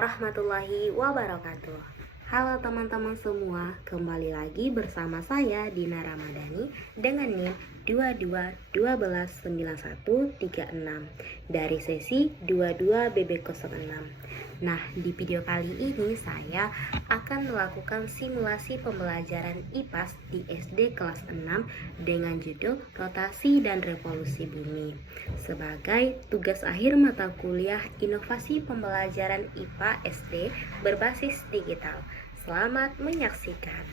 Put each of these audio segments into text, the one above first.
warahmatullahi wabarakatuh. Halo teman-teman semua, kembali lagi bersama saya Dina Ramadhani dengan NIM 22129136 dari sesi 22 BB06. Nah, di video kali ini saya akan melakukan simulasi pembelajaran IPAS di SD kelas 6 dengan judul Rotasi dan Revolusi Bumi sebagai tugas akhir mata kuliah Inovasi Pembelajaran IPA SD berbasis digital. Selamat menyaksikan.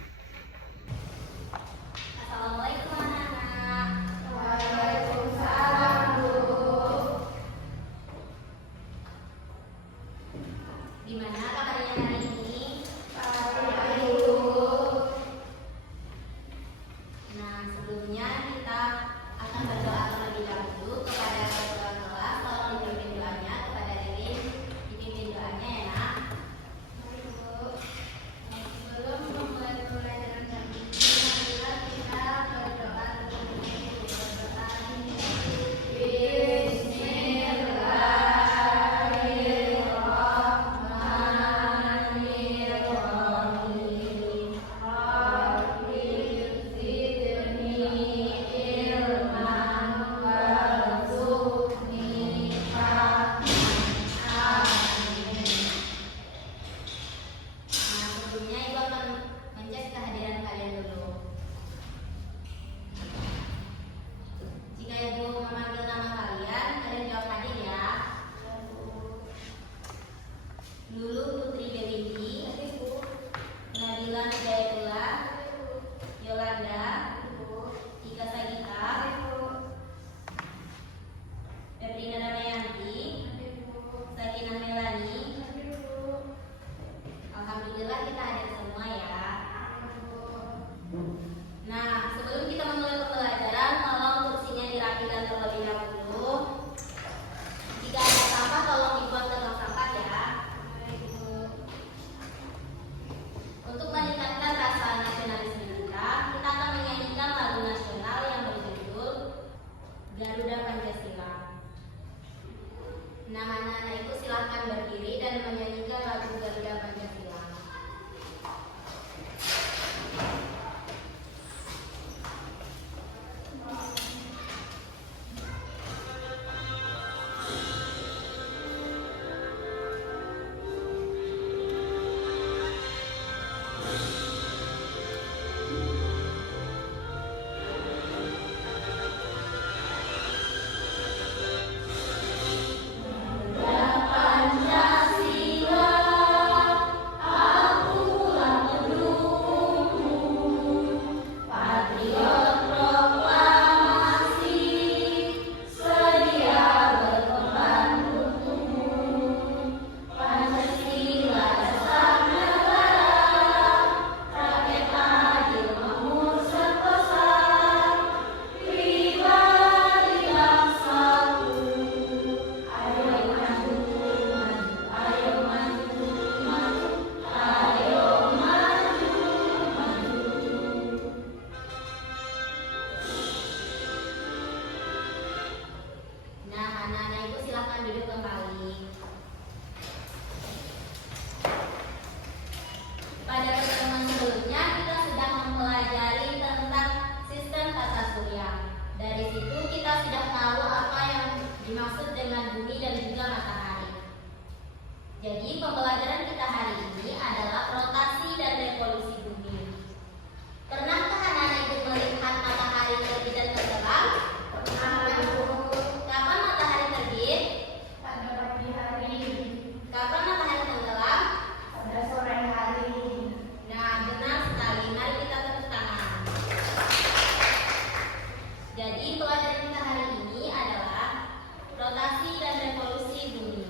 Assalamualaikum anak-anak. Waalaikumsalam, Bu. Gimana kabarnya hari ini? Baik, Bu. Nah, sebelumnya kita akan berdoa terlebih dahulu kepada ketua kelas. Tolong dipimpin doanya kepada Ririn. Dipimpin doanya ya, Nak. Baik, Bu. Sebelum memulai pembelajaran kali ini, marilah kita berdoa terlebih dahulu. Bismillahirrahmanirrahim. Rabbi zidni ilman warzuqni fahman. Amin. Nah, sebelumnya Ibu akan mencek kehadiran kalian dulu. Jika Ibu memanggil nama kalian, kalian jawab hadir ya. Lulu Putri Bewindi, Nabila Hidayatullah, Yolanda, Ika Sagita, Febrina Damayanti, Sakinah Melani. Alhamdulillah kita hadir semua ya. Nah, sebelum kita memulai pembelajaran, tolong kursinya dirapikan terlebih dahulu. Jika ada sampah, tolong dibuang ke tong sampah ya. Untuk meningkatkan rasa nasionalisme kita akan menyanyikan lagu nasional yang berjudul Garuda Pancasila. Nah, anak-anak itu silahkan berdiri dan menyanyikan lagu Garuda Pancasila. Pancasila, akulah pendukungmu, patriot proklamasi, sedia berkorban untukmu. Pancasila dasar negara, rakyat adil makmur sentosa, pribadi bangsaku. Ayo maju, ayo maju, maju, ayo maju, maju. Nah, anak-anak itu silahkan duduk kembali. Pada pertemuan sebelumnya kita sudah mempelajari tentang sistem tata surya. Dari situ kita sudah tahu apa yang dimaksud dengan bumi dan juga matahari. Jadi pembelajaran kita hari ini adalah rotasi dan revolusi bumi. Pernahkah anak-anak itu melihat matahari terbit dan tenggelam? Kapan matahari terbit? Pada pagi hari, Kapan matahari tenggelam? pada sore hari. Nah, benar sekali. Mari kita tepuk tangan. Jadi pelajaran kita hari ini adalah rotasi dan revolusi bumi.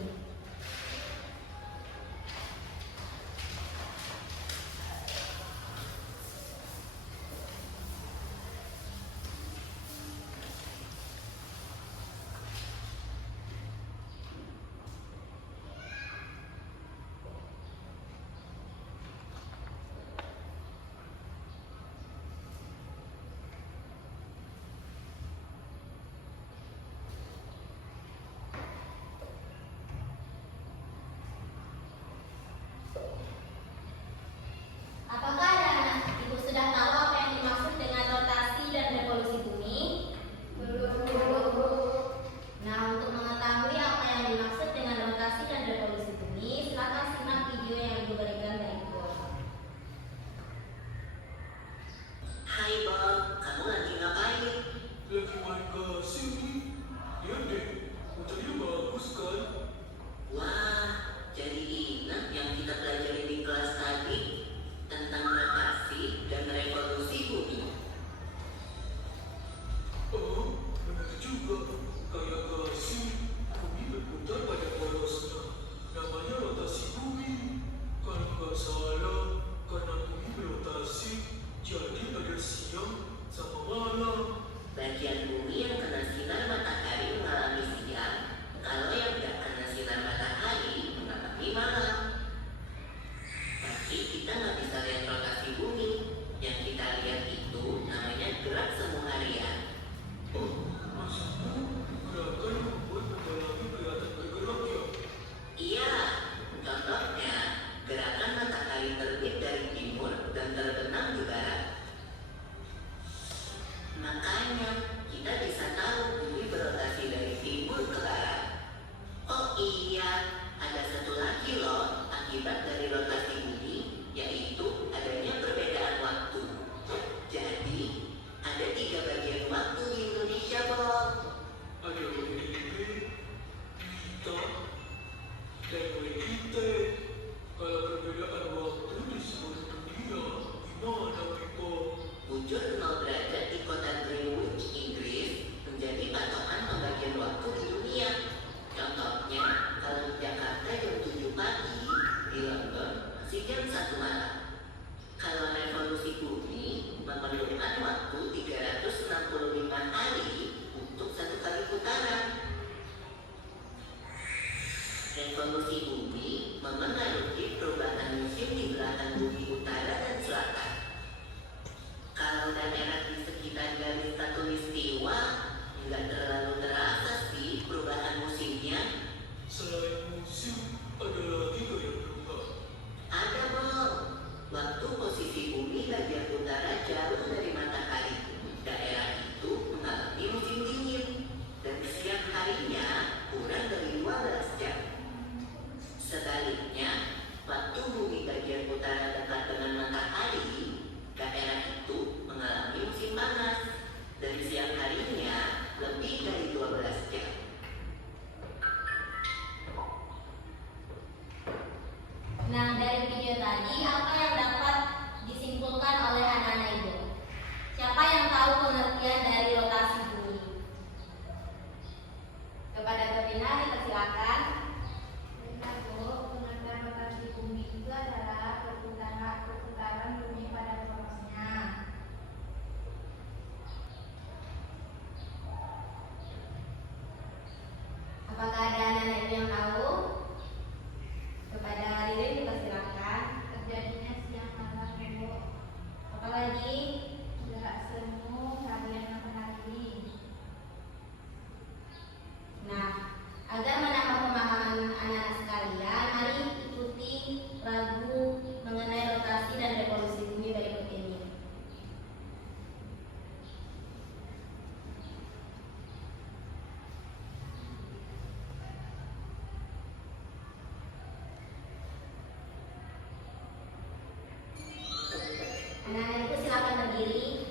Rina, dipersilakan. Benar, Bu. Pengertian rotasi bumi itu adalah perputaran bumi pada porosnya. Apakah ada anak-anak ibu yang tahu? Kepada Ririn dipersilakan. Terjadinya siang malam, Bu. Apalagi? Gerak semu harian matahari. Nah, agar menambah pemahaman anak-anak sekalian, mari ikuti lagu mengenai rotasi dan revolusi bumi berikut ini. Anak-anak ibu silakan berdiri.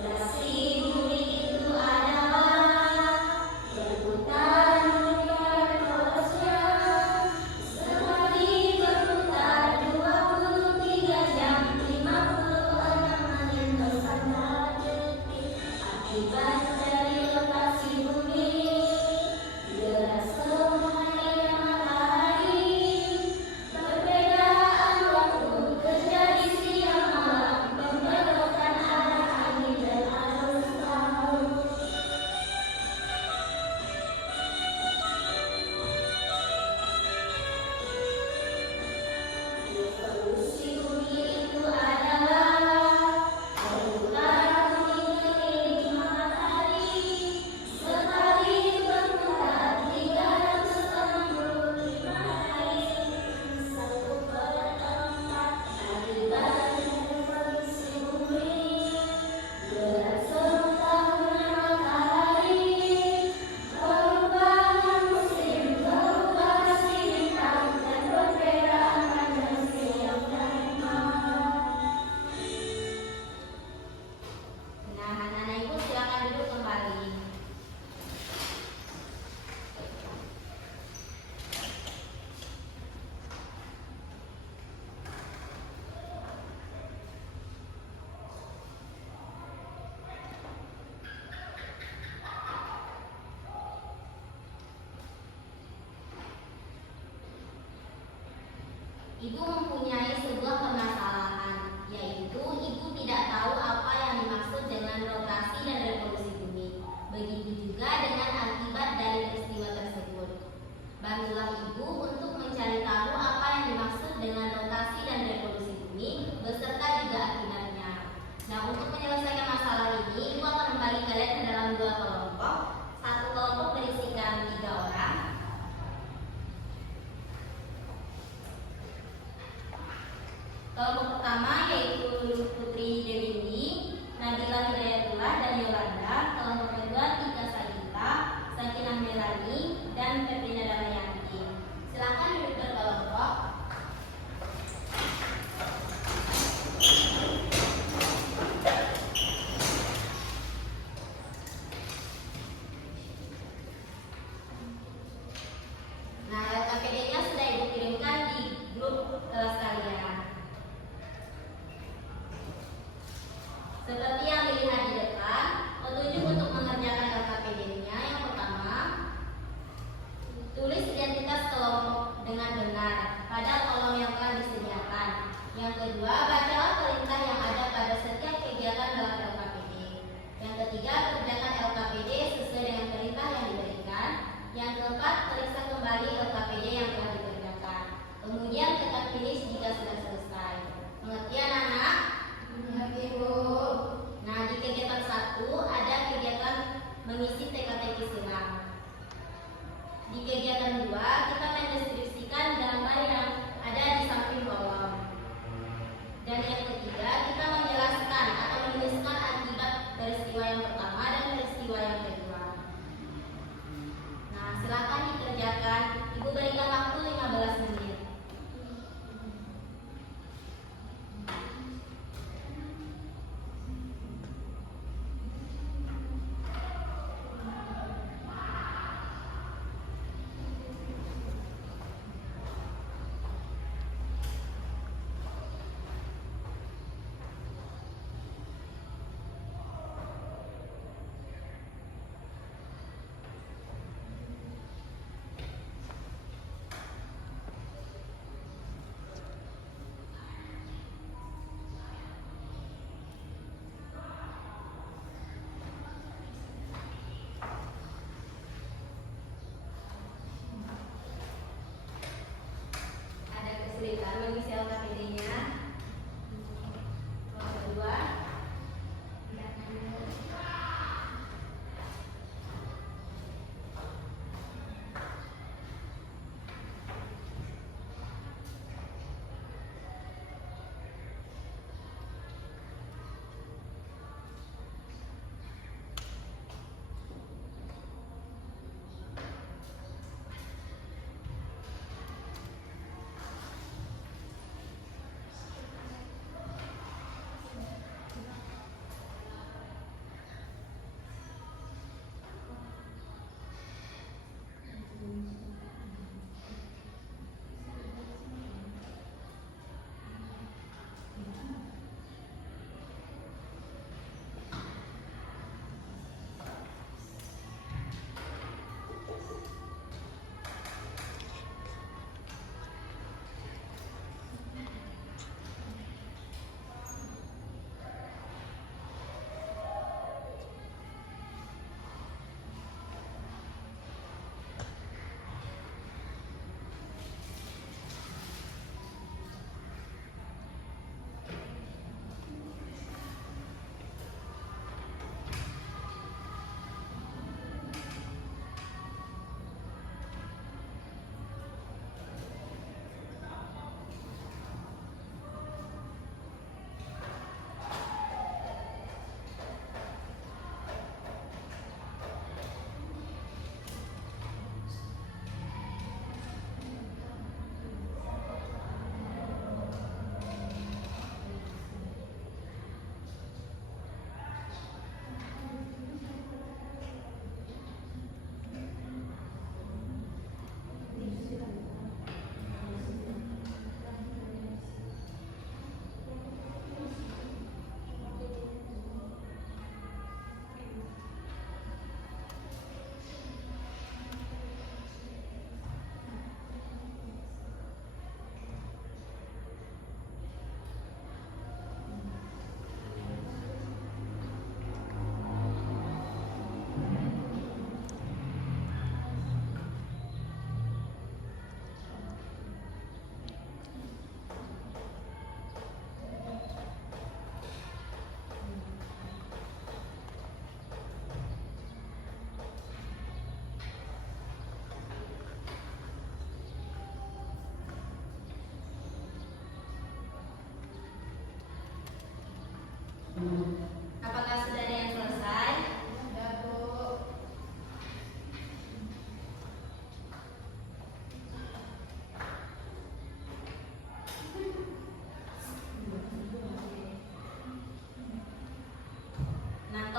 Rotasi bumi itu adalah perputaran pada porosnya, seperti berputar 23 jam 56 menit bersama detik. Akibat dari rotasi bumi, gerak semuanya matahari, perbedaan waktu terjadi siang malam, pembelokan arah angin dan arus laut. Revolusi bumi itu adalah perputaran bumi keliling matahari, sekali berputar 365 hari, 1/4. Akibat revolusi bumi, gerak semuanya matahari, perubahan musim, rotasi bintang, dan perbedaan panjang siang dan malam. Nah, anak-anak ibu silakan duduk kembali. Ibu mempunyai sebuah permasalahan, yaitu ibu tidak tahu apa yang dimaksud dengan rotasi dan revolusi bumi. Begitu juga dengan akibat dari peristiwa tersebut. Bantulah ibu untuk mencari tahu apa yang dimaksud dengan rotasi dan revolusi bumi, beserta juga akibatnya. Nah, untuk menyelesaikan masalah ini, ibu akan membagi kalian ke dalam 2 kelompok. Satu kelompok berisikan 3 orang.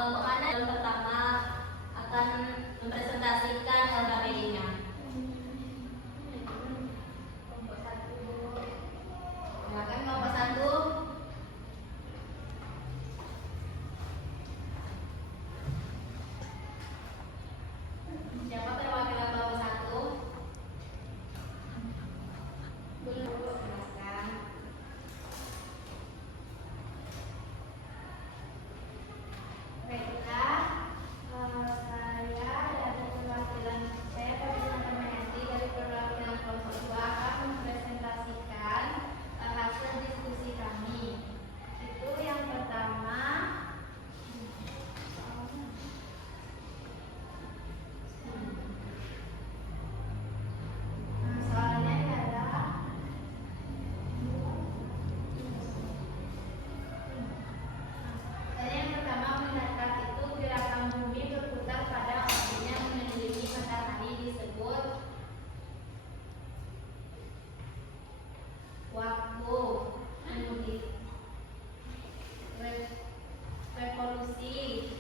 Kemana yang pertama akan mempresentasikan LKPD-nya. Silakan kelompok 1. Siapa perwakilan kelompok 1? Belum, silakan. Baiklah, saya dari perwakilan Damayanti dari perwakilan kelompok 2 akan mempresentasikan hasil diskusi kami. Itu yang pertama. Soalnya adalah yang pertama mendatar itu gerakan bumi berputar pada orbit yang mengelilingi matahari disebut waktu. Revolusi.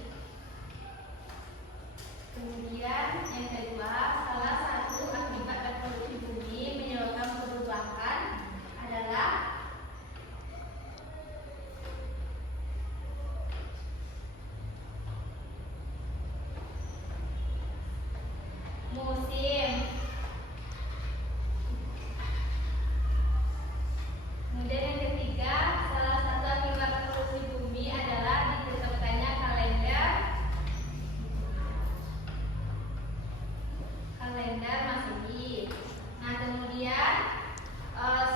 Kemudian yang kedua, salah satu akibat revolusi bumi menyebabkan perubahan adalah musim. Kemudian yang ketiga, salah satu akibat revolusi bumi adalah ditetapkannya kalender Masehi. Nah, kemudian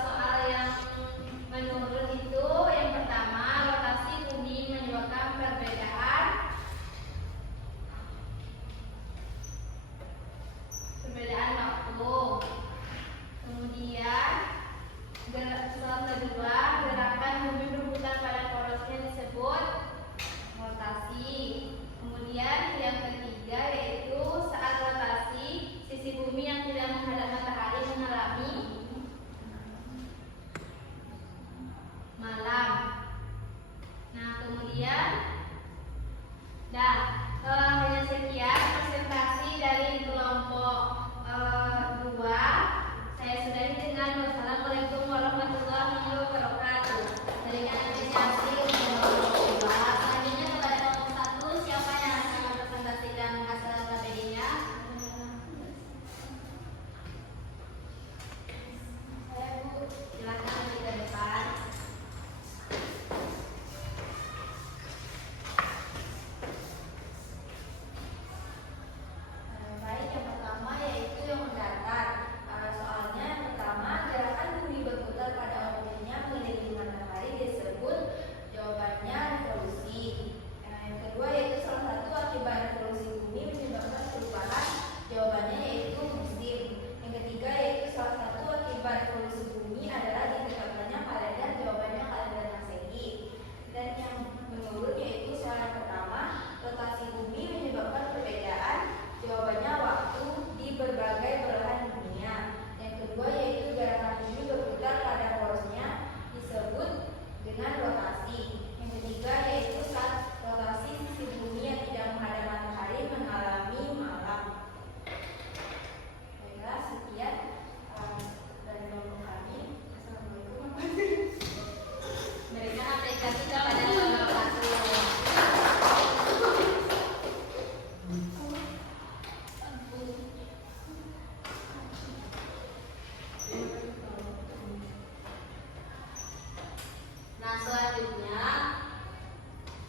soal yang menurun itu yang pertama, rotasi bumi menyebabkan perbedaan waktu. Kemudian soal kedua, gerakan bumi berputar pada porosnya disebut rotasi. Kemudian yang ketiga yaitu saat rotasi, sisi bumi yang tidak menghadap matahari mengalami malam. Nah, kemudian hanya sekian presentasi dari kelompok 2. Saya sudahi dengan wassalamualaikum warahmatullahi wabarakatuh. Berikan apresiasi untuk kelompok 2. Selanjutnya kepada kelompok 1, siapa yang akan mempresentasikan hasil LKPD-nya? saya Bu. Silakan di depan. Baik, yang pertama yaitu yang mendatar. Soalnya yang pertama, gerakan bumi berputar pada orbitnya mengelilingi matahari disebut jawabannya revolusi. Yang kedua yaitu salah satu akibat revolusi bumi menyebabkan perubahan, jawabannya yaitu musim. Yang ketiga yaitu salah satu akibat revolusi bumi adalah ditetapkannya kalender, jawabannya kalender Masehi. Dan yang menurun yaitu soal yang pertama, rotasi bumi menyebabkan perbedaan, jawabannya waktu di berbagai belahan dunia. Yang kedua yaitu gerakan bumi berputar pada porosnya disebut dengan rotasi. Yang ketiga yaitu saat rotasi, sisi bumi yang tidak menghadap matahari mengalami malam. Baiklah, sekian dari kelompok kami. Assalamualaikum warahmatullahi wabarakatuh. Berikan apresiasi kepada kelompok 1. Nah, selanjutnya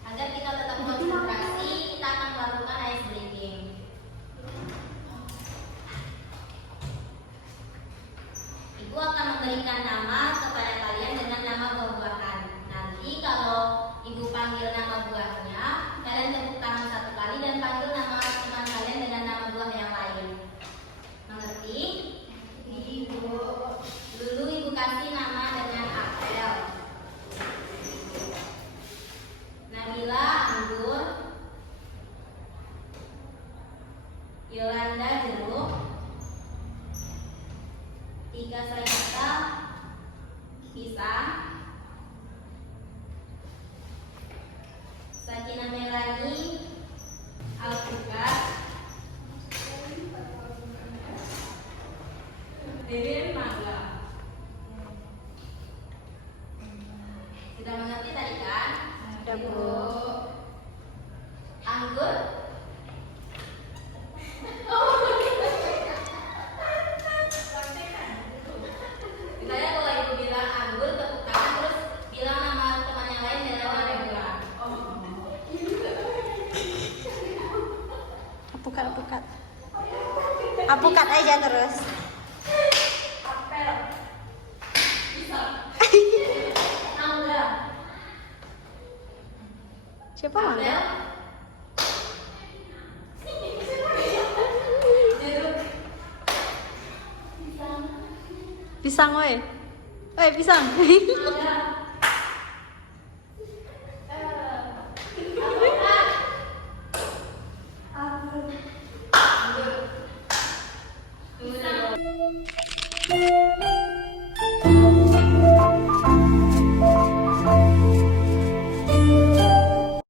agar kita tetap konsentrasi, kita akan melakukan ice breaking. Ibu akan memberikan nama kepada kalian dengan nama buah-buahan. Nanti kalau ibu panggil nama buahnya, kalian tepuk tangan 1 kali dan panggil nama teman kalian dengan nama buah yang lain. Mengerti? Ibu. Dulu ibu kasih nama dengan apel, Nabila anggur, Yolanda jeruk, Tika Salihata pisang, Sakina Melani Anggur. Misalnya kalau ibu bilang anggur, tepuk tangan terus bilang nama teman yang lain dan lawan yang bilang. Apukat aja terus. Mangga. Siapa mangga? Apel. Jeruk. Pisang woi. Woi pisang. Mangga. Anggur. Tunggu dulu.